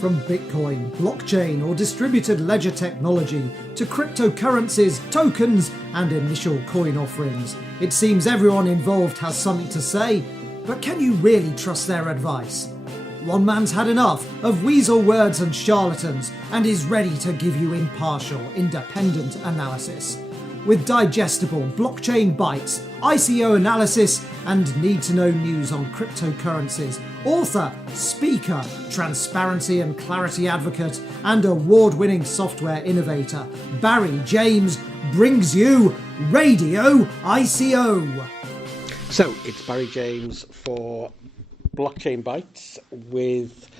From Bitcoin, blockchain or distributed ledger technology to cryptocurrencies, tokens and initial coin offerings, it seems everyone involved has something to say, but can you really trust their advice? One man's had enough of weasel words and charlatans and is ready to give you impartial, independent analysis. With digestible blockchain bites, ICO analysis and need-to-know news on cryptocurrencies, author, speaker, transparency and clarity advocate and award-winning software innovator Barry James brings you Radio ICO. So it's Barry James for Blockchain Bites with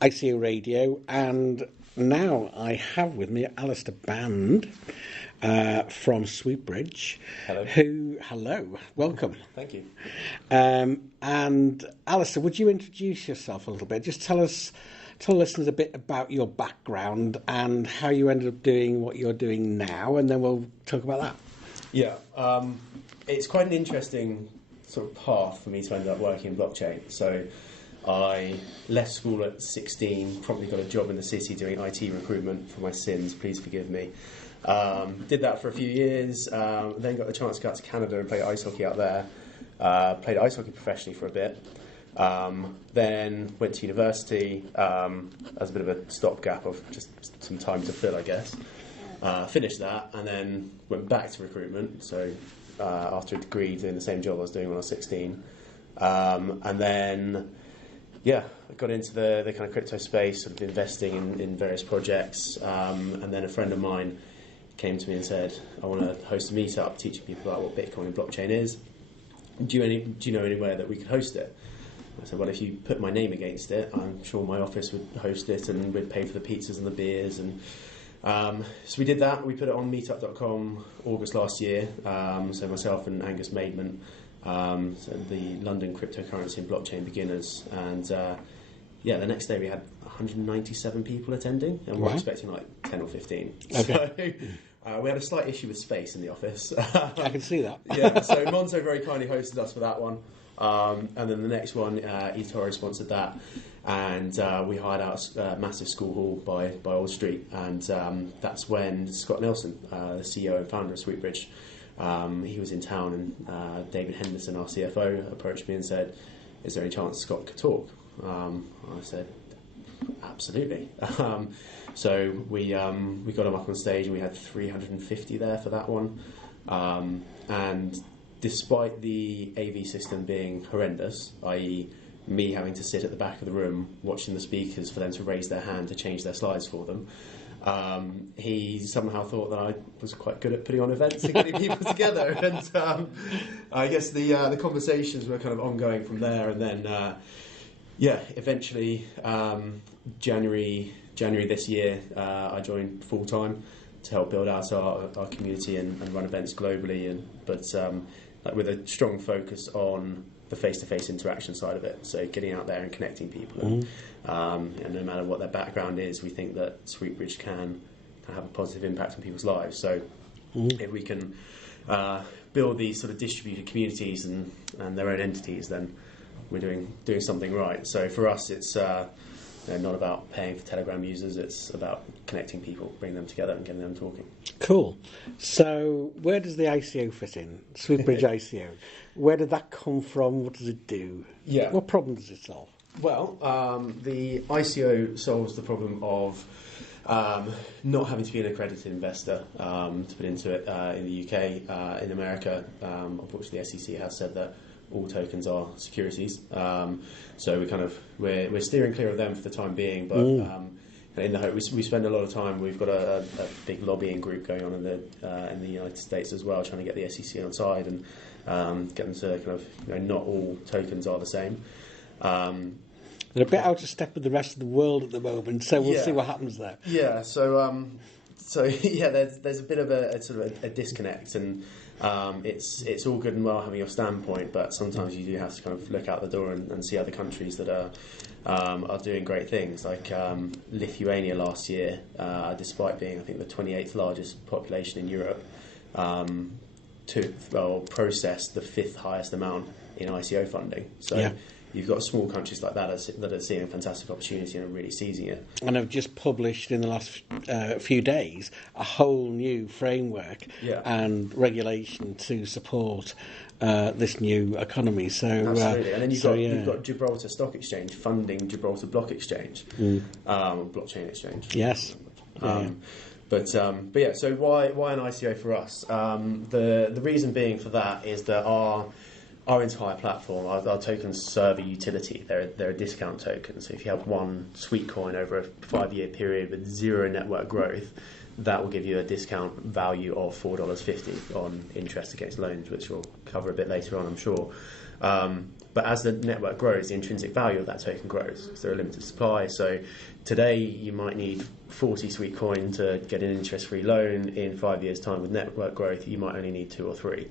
ICO Radio, and now I have with me Alastair Band from Sweetbridge. Hello. Hello, welcome. Thank you. And Alastair, would you introduce yourself a little bit? Just tell listeners a bit about your background and how you ended up doing what you're doing now, and then we'll talk about that. Yeah, it's quite an interesting sort of path for me to end up working in blockchain. So I left school at 16, promptly got a job in the city doing IT recruitment for my sins, please forgive me. Did that for a few years, then got the chance to go out to Canada and play ice hockey out there. Played ice hockey professionally for a bit. Then went to university as a bit of a stopgap of just some time to fill, I guess. Finished that and then went back to recruitment. So after a degree, doing the same job I was doing when I was 16. And then, I got into the kind of crypto space, sort of investing in various projects. And then a friend of mine came to me and said, I want to host a meetup teaching people about what Bitcoin and blockchain is. Do you know anywhere that we could host it? I said, well, if you put my name against it, I'm sure my office would host it and we'd pay for the pizzas and the beers. And so we did that. We put it on meetup.com August last year. So myself and Angus Maidman, so the London cryptocurrency and blockchain beginners. And the next day we had 197 people attending, and we're expecting like 10 or 15. Okay. So we had a slight issue with space in the office. I can see that. Yeah, so Monzo very kindly hosted us for that one. And then the next one, eToro sponsored that. And we hired out a massive school hall by Old Street. And that's when Scott Nelson, the CEO and founder of Sweetbridge, he was in town, and David Henderson, our CFO, approached me and said, is there any chance Scott could talk? I said, absolutely. So we got him up on stage, and we had 350 there for that one. And despite the AV system being horrendous, i.e. me having to sit at the back of the room watching the speakers for them to raise their hand to change their slides for them, he somehow thought that I was quite good at putting on events and getting people together. And I guess the conversations were kind of ongoing from there. And then, eventually, January this year, I joined full time to help build out our community and run events globally. But with a strong focus on the face-to-face interaction side of it, so getting out there and connecting people. And no matter what their background is, we think that Sweetbridge can have a positive impact on people's lives. So if we can build these sort of distributed communities and their own entities, then we're doing something right. So for us, it's not about paying for Telegram users, it's about connecting people, bringing them together and getting them talking. Cool. So where does the ICO fit in? Sweetbridge ICO. Where did that come from? What does it do? Yeah. What problem does it solve? Well, the ICO solves the problem of not having to be an accredited investor to put into it in the UK. In America, unfortunately, the SEC has said that all tokens are securities. So we're steering clear of them for the time being, but in the hope we spend a lot of time. We've got a big lobbying group going on in the United States as well, trying to get the SEC on side and get them to not all tokens are the same. They're a bit out of step with the rest of the world at the moment, so we'll see what happens there. Yeah, so there's a bit of a sort of a disconnect, and it's all good and well having your standpoint, but sometimes you do have to kind of look out the door and see other countries that are doing great things. Like Lithuania last year, despite being I think the 28th largest population in Europe, processed the 5th highest amount in ICO funding. So you've got small countries like that that are seeing a fantastic opportunity and are really seizing it. And I've just published in the last few days a whole new framework and regulation to support this new economy. So absolutely, and then you've got Gibraltar Stock Exchange funding Gibraltar Block Exchange, blockchain exchange. Yes. But yeah, so why an ICO for us? The reason being for that is that our entire platform, our tokens serve a utility. They're a discount token. So if you have one Sweetcoin over a 5-year period with zero network growth, that will give you a discount value of $4.50 on interest against loans, which we'll cover a bit later on, I'm sure. But as the network grows, the intrinsic value of that token grows because they're a limited supply. So today you might need 40 Sweetcoin to get an interest-free loan. In 5 years' time, with network growth, you might only need 2 or 3.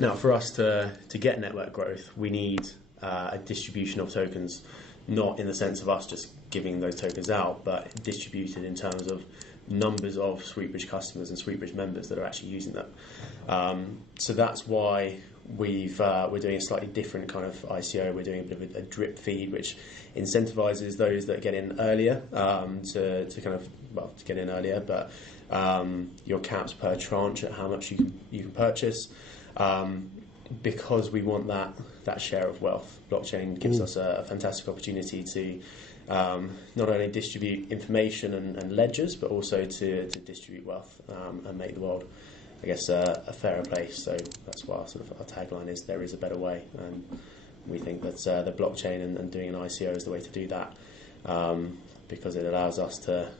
Now, for us to get network growth, we need a distribution of tokens, not in the sense of us just giving those tokens out, but distributed in terms of numbers of Sweetbridge customers and Sweetbridge members that are actually using them. So that's why we're doing a slightly different kind of ICO. We're doing a bit of a drip feed, which incentivises those that get in earlier to get in earlier, but your caps per tranche at how much you can purchase. Because we want that share of wealth. Blockchain gives us a fantastic opportunity to not only distribute information and ledgers, but also to distribute wealth and make the world, I guess, a fairer place. So that's why our tagline is "There is a better way," and we think that the blockchain and doing an ICO is the way to do that, because it allows us to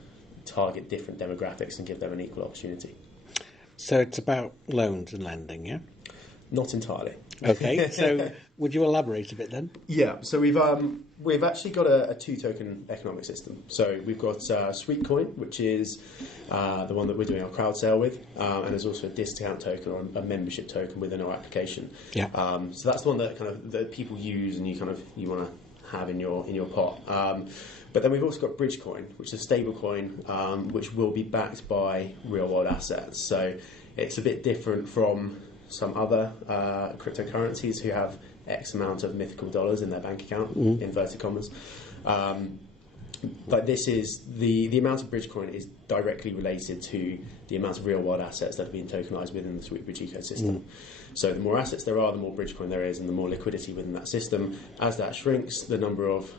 target different demographics and give them an equal opportunity. So it's about loans and lending, yeah? Not entirely. Okay, so would you elaborate a bit then? Yeah, so we've actually got a 2-token economic system. So we've got Sweetcoin, which is the one that we're doing our crowd sale with, and there's also a discount token or a membership token within our application. Yeah. So that's the one that people use and you want to have in your pot. But then we've also got Bridgecoin, which is a stable coin, which will be backed by real-world assets. So it's a bit different from some other cryptocurrencies who have X amount of mythical dollars in their bank account, inverted commas. But this is the amount of Bridgecoin is directly related to the amount of real-world assets that have been tokenized within the Sweetbridge ecosystem. So the more assets there are, the more Bridgecoin there is, and the more liquidity within that system. As that shrinks, the number of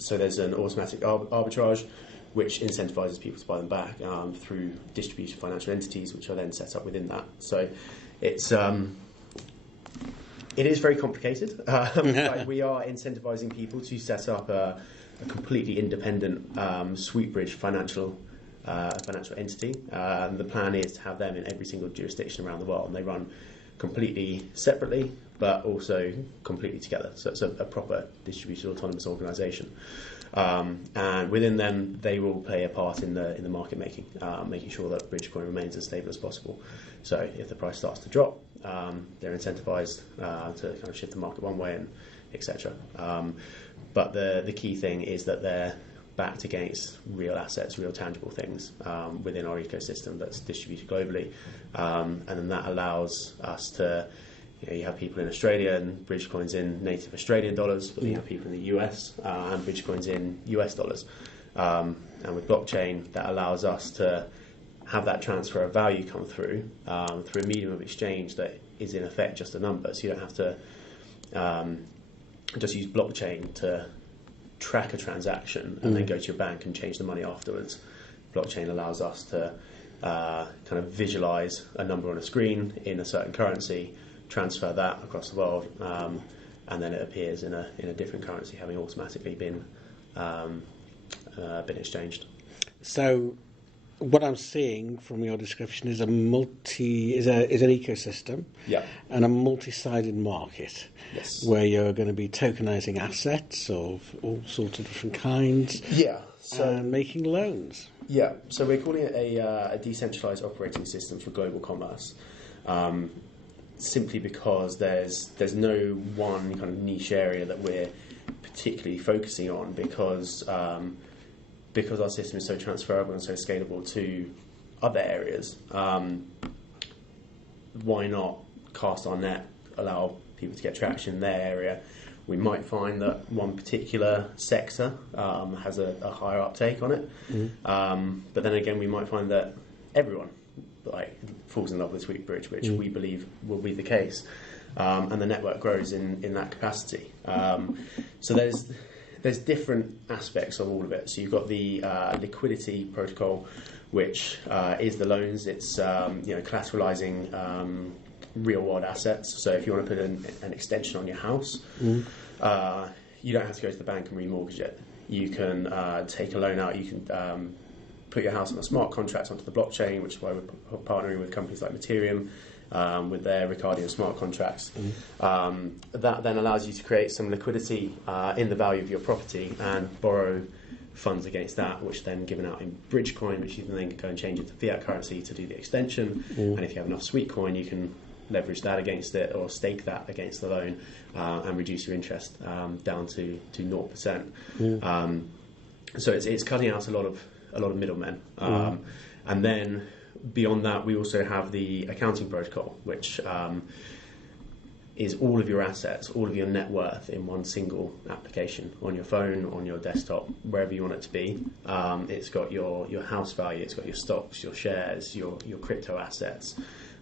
so there's an automatic arbitrage, which incentivizes people to buy them back through distributed financial entities, which are then set up within that. So it is very complicated. Like we are incentivizing people to set up a completely independent Sweetbridge financial entity. The plan is to have them in every single jurisdiction around the world, and they run completely separately, but also completely together. So it's a proper distributed autonomous organisation. And within them, they will play a part in the market making, making sure that Bridgecoin remains as stable as possible. So if the price starts to drop, they're incentivized to kind of shift the market one way, and etc. But the key thing is that they're backed against real assets, real tangible things within our ecosystem that's distributed globally, and then that allows us to. You have people in Australia and Bridgecoin's in native Australian dollars, but you have people in the US and Bridgecoin's in US dollars. And with blockchain, that allows us to have that transfer of value come through a medium of exchange that is in effect just a number. So you don't have to just use blockchain to track a transaction and then go to your bank and change the money afterwards. Blockchain allows us to kind of visualize a number on a screen in a certain currency, transfer that across the world, and then it appears in a different currency, having automatically been exchanged. So, what I'm seeing from your description is an ecosystem, and a multi-sided market, where you're going to be tokenizing assets of all sorts of different kinds, and making loans. Yeah, so we're calling it a decentralised operating system for global commerce. Simply because there's no one kind of niche area that we're particularly focusing on, because our system is so transferable and so scalable to other areas. Why not cast our net, allow people to get traction in their area. We might find that one particular sector has a higher uptake on it, but then again, we might find that everyone falls in love with Sweetbridge, which we believe will be the case, and the network grows in that capacity. So there's different aspects of all of it. So you've got the liquidity protocol, which is the loans. It's collateralizing real world assets. So if you want to put an extension on your house, you don't have to go to the bank and remortgage it. You can take a loan out. You can put your house on a smart contract onto the blockchain, which is why we're partnering with companies like Ethereum with their Ricardian smart contracts. That then allows you to create some liquidity in the value of your property and borrow funds against that, which then given out in Bridgecoin, which you can then go and change into fiat currency to do the extension. And if you have enough Sweetcoin, you can leverage that against it or stake that against the loan and reduce your interest down to 0%. So it's cutting out a lot of middlemen. And then beyond that, we also have the accounting protocol, which is all of your assets, all of your net worth in one single application on your phone, on your desktop, wherever you want it to be. It's got your house value, it's got your stocks, your shares, your crypto assets,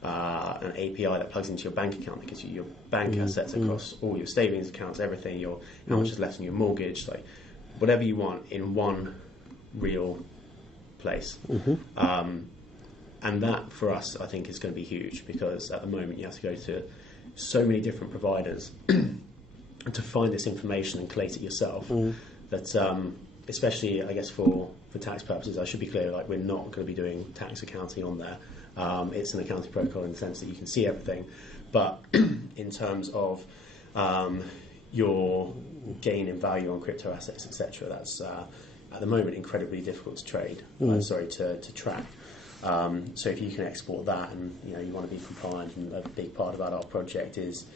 an API that plugs into your bank account that gives you your bank assets across all your savings accounts, everything, how much is left on your mortgage, whatever you want in one real place. And that for us, I think, is going to be huge, because at the moment you have to go to so many different providers to find this information and collate it yourself. That especially, I guess, for tax purposes, I should be clear, we're not going to be doing tax accounting on there. It's an accounting protocol in the sense that you can see everything, but in terms of your gain in value on crypto assets, etc., that's at the moment incredibly difficult to trade. To track. So if you can export that, and you want to be compliant, and a big part about our project is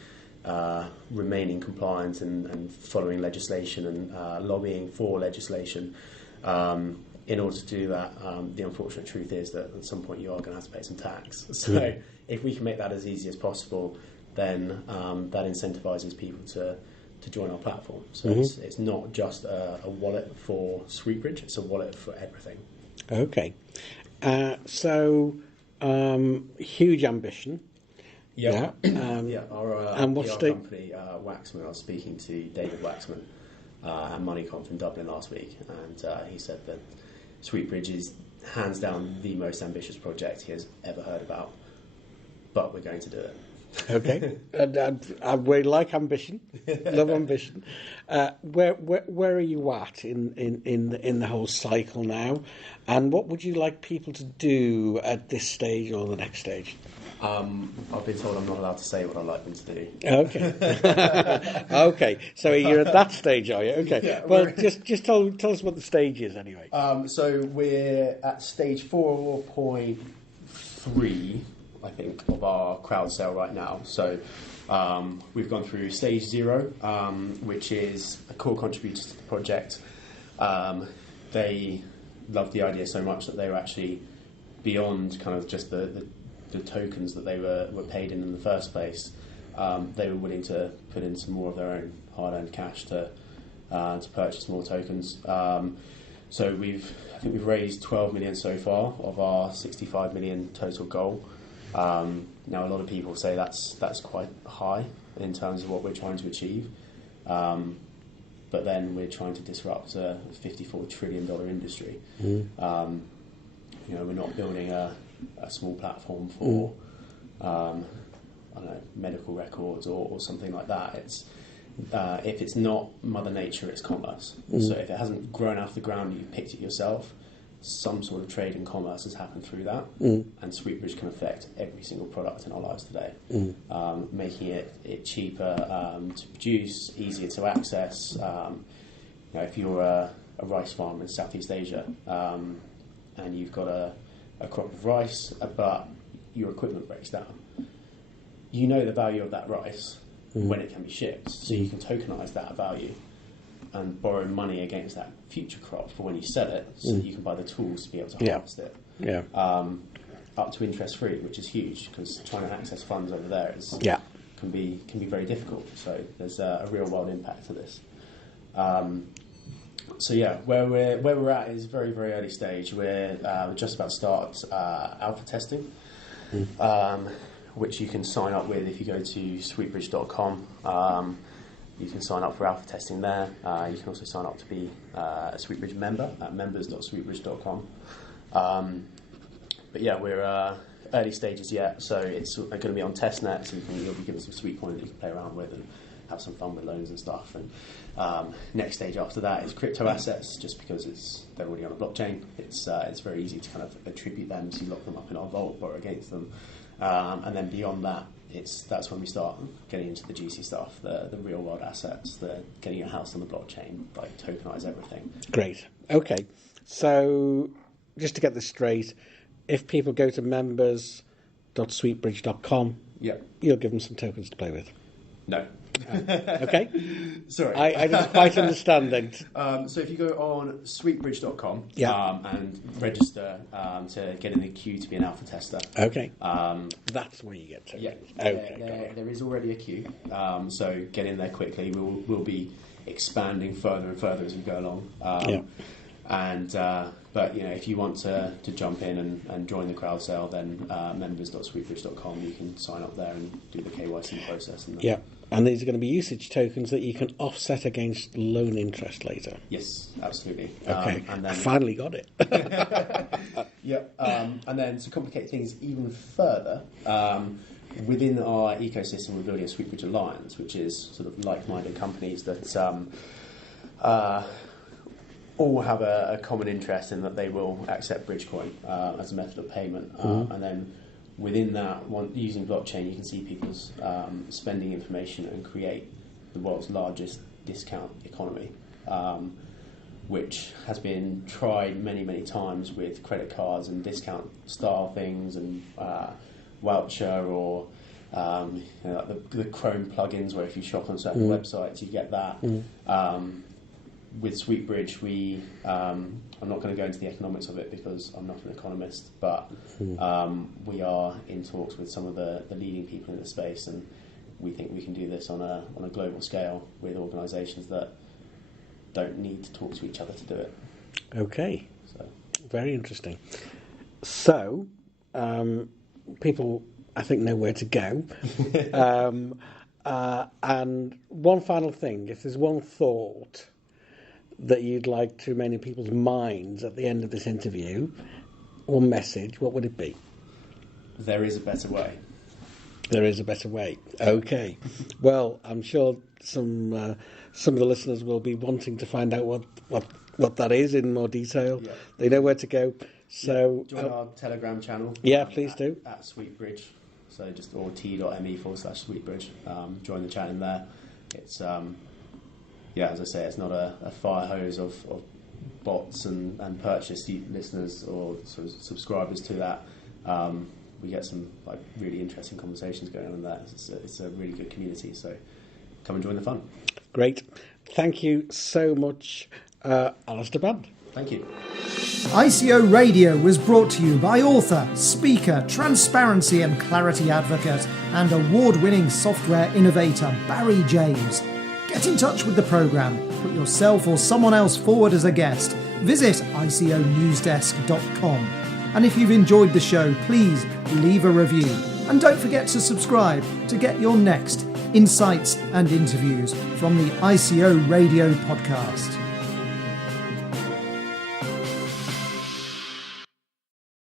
remaining compliant and following legislation and lobbying for legislation. In order to do that, the unfortunate truth is that at some point you are going to have to pay some tax. So if we can make that as easy as possible, then that incentivizes people to join our platform. So it's not just a wallet for Sweetbridge, it's a wallet for everything. Okay. So huge ambition. Yeah. Our and PR what's the company, Waxman, I was speaking to David Waxman at MoneyConf in Dublin last week, and he said that Sweetbridge is hands down the most ambitious project he has ever heard about, but we're going to do it. Okay, and we like ambition, love ambition. Where are you at in the whole cycle now, and what would you like people to do at this stage or the next stage? I've been told I'm not allowed to say what I'd like them to do. Okay, okay. So you're at that stage, are you? Okay. Yeah, well, just tell us what the stage is anyway. So we're at stage 4.3. I think, of our crowd sale right now. So we've gone through stage 0, which is a core contributor to the project. They loved the idea so much that they were actually beyond kind of just the tokens that they were paid in the first place. They were willing to put in some more of their own hard-earned cash to purchase more tokens. So I think we've raised 12 million so far of our 65 million total goal. Now, a lot of people say that's quite high in terms of what we're trying to achieve, but then we're trying to disrupt a $54 trillion industry. We're not building a small platform for I don't know, medical records or something like that. It's if it's not Mother Nature, it's commerce. So if it hasn't grown out of the ground, you've picked it yourself. Some sort of trade and commerce has happened through that, and Sweetbridge can affect every single product in our lives today, making it cheaper to produce, easier to access. If you're a rice farm in Southeast Asia and you've got a crop of rice, but your equipment breaks down, you know the value of that rice when it can be shipped, so you can tokenize that value and borrow money against that future crop for when you sell it, so that you can buy the tools to be able to harvest it. Up to interest free, which is huge, because trying to access funds over there is can be very difficult. So there's a real world impact to this. So yeah, where we're at is very, very early stage. We're just about to start alpha testing, which you can sign up with if you go to sweetbridge.com. You can sign up for alpha testing there. You can also sign up to be a Sweetbridge member at members.sweetbridge.com. But yeah, we're early stages yet, so it's going to be on testnet, so you'll be given some Sweetcoin that you can play around with and have some fun with loans and stuff. And next stage after that is crypto assets, just because they're already on a blockchain. It's very easy to kind of attribute them, so you lock them up in our vault or against them. And then beyond that, that's when we start getting into the juicy stuff, the real world assets, the getting your house on the blockchain, like tokenize everything. Great. Okay. So just to get this straight, if people go to members.sweetbridge.com, you'll give them some tokens to play with. No. Okay. Sorry. I didn't quite understand it. So if you go on sweetbridge.com and register to get in the queue to be an alpha tester. Okay. That's where you get tokens. Yeah. Okay. There is already a queue. So get in there quickly. We'll be expanding further and further as we go along. But if you want to jump in and join the crowd sale, then members.sweetbridge.com, you can sign up there and do the KYC process. And these are going to be usage tokens that you can offset against loan interest later. Yes, absolutely. Okay, and then, I finally got it. And then to complicate things even further, within our ecosystem, we're building a Sweetbridge Alliance, which is sort of like-minded companies that all have a common interest in that they will accept Bridgecoin as a method of payment. And then within that, using blockchain, you can see people's spending information and create the world's largest discount economy, which has been tried many, many times with credit cards and discount style things and voucher or like the Chrome plugins where if you shop on certain websites, you get that. With Sweetbridge, I'm not going to go into the economics of it because I'm not an economist, but we are in talks with some of the leading people in the space, and we think we can do this on a global scale with organisations that don't need to talk to each other to do it. Okay, so very interesting. So people, I think, know where to go. And one final thing, if there's one thought that you'd like to remain in people's minds at the end of this interview, or message, what would it be? There is a better way. There is a better way. Okay. Well, I'm sure some of the listeners will be wanting to find out what that is in more detail. Yeah. They know where to go. So join our Telegram channel. Yeah, please do. At Sweetbridge. So just or t.me/Sweetbridge. Join the chat in there. It's as I say, it's not a fire hose of bots and purchase listeners or sort of subscribers to that. We get some really interesting conversations going on in that. It's a really good community, so come and join the fun. Great. Thank you so much, Alastair Band. Thank you. ICO Radio was brought to you by author, speaker, transparency and clarity advocate, and award-winning software innovator Barry James. Get in touch with the programme, put yourself or someone else forward as a guest. Visit iconewsdesk.com. And if you've enjoyed the show, please leave a review. And don't forget to subscribe to get your next insights and interviews from the ICO Radio podcast.